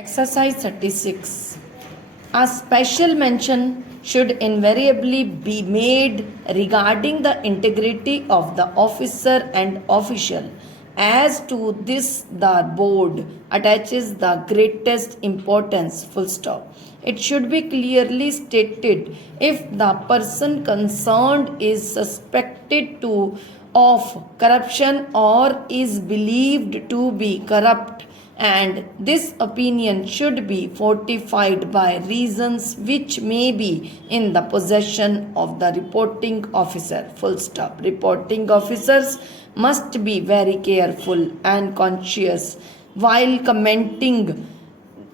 Exercise 36. A special mention should invariably be made regarding the integrity of the officer and official. As to this, the board attaches the greatest importance. Full stop. It should be clearly stated if the person concerned is suspected of corruption or is believed to be corrupt, and this opinion should be fortified by reasons which may be in the possession of the reporting officer. Full stop. Reporting officers must be very careful and conscious while commenting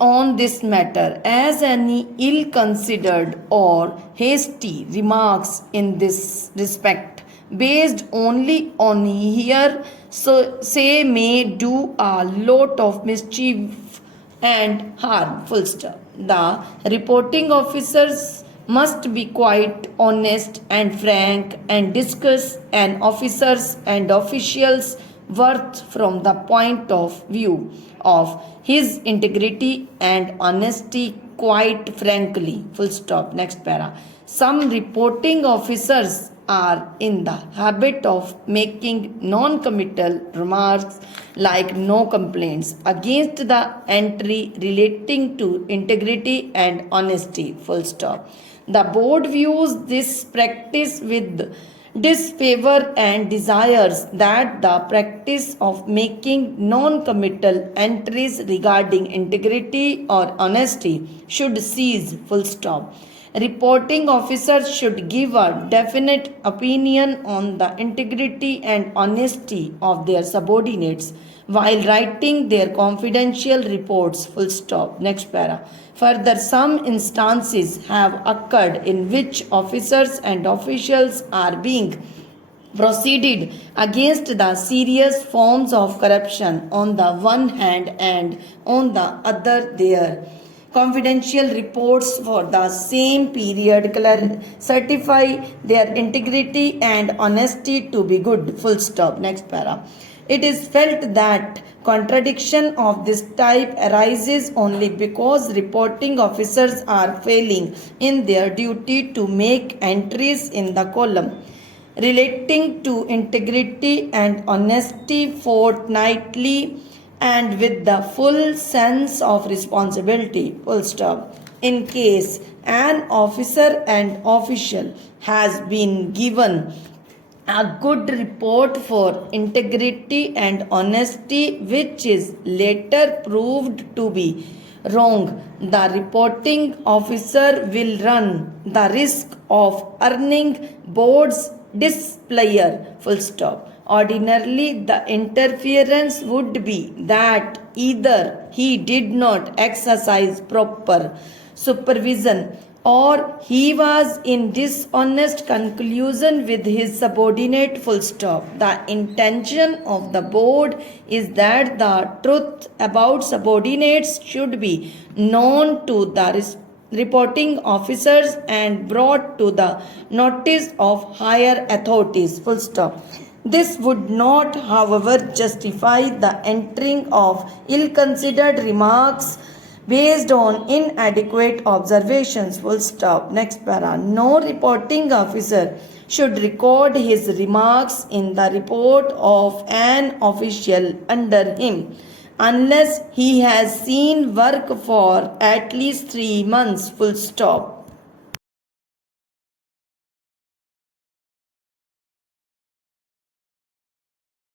on this matter, as any ill considered or hasty remarks in this respect based only on hearsay may do a lot of mischief and harm. Full stop. The reporting officers must be quite honest and frank and discuss an officer's and officials' worth from the point of view of his integrity and honesty quite frankly. Full stop. Next para. Some reporting officers are in the habit of making non-committal remarks like no complaints against the entry relating to integrity and honesty. Full stop. The board views this practice with disfavor and desires that the practice of making non-committal entries regarding integrity or honesty should cease. Full stop. Reporting officers should give a definite opinion on the integrity and honesty of their subordinates while writing their confidential reports. Full stop. Next para. Further, some instances have occurred in which officers and officials are being proceeded against the serious forms of corruption on the one hand, and on the other their confidential reports for the same period certify their integrity and honesty to be good. Full stop. Next para. It is felt that contradiction of this type arises only because reporting officers are failing in their duty to make entries in the column relating to integrity and honesty fortnightly and with the full sense of responsibility. Full stop. In case an officer and official has been given a good report for integrity and honesty which is later proved to be wrong, the reporting officer will run the risk of earning board's displeasure. Full stop. Ordinarily, the interference would be that either he did not exercise proper supervision or he was in dishonest conclusion with his subordinate. Full stop. The intention of the board is that the truth about subordinates should be known to the reporting officers and brought to the notice of higher authorities. Full stop. This would not, however, justify the entering of ill-considered remarks based on inadequate observations. Full stop. Next para. No reporting officer should record his remarks in the report of an official under him unless he has seen work for at least 3 months. Full stop.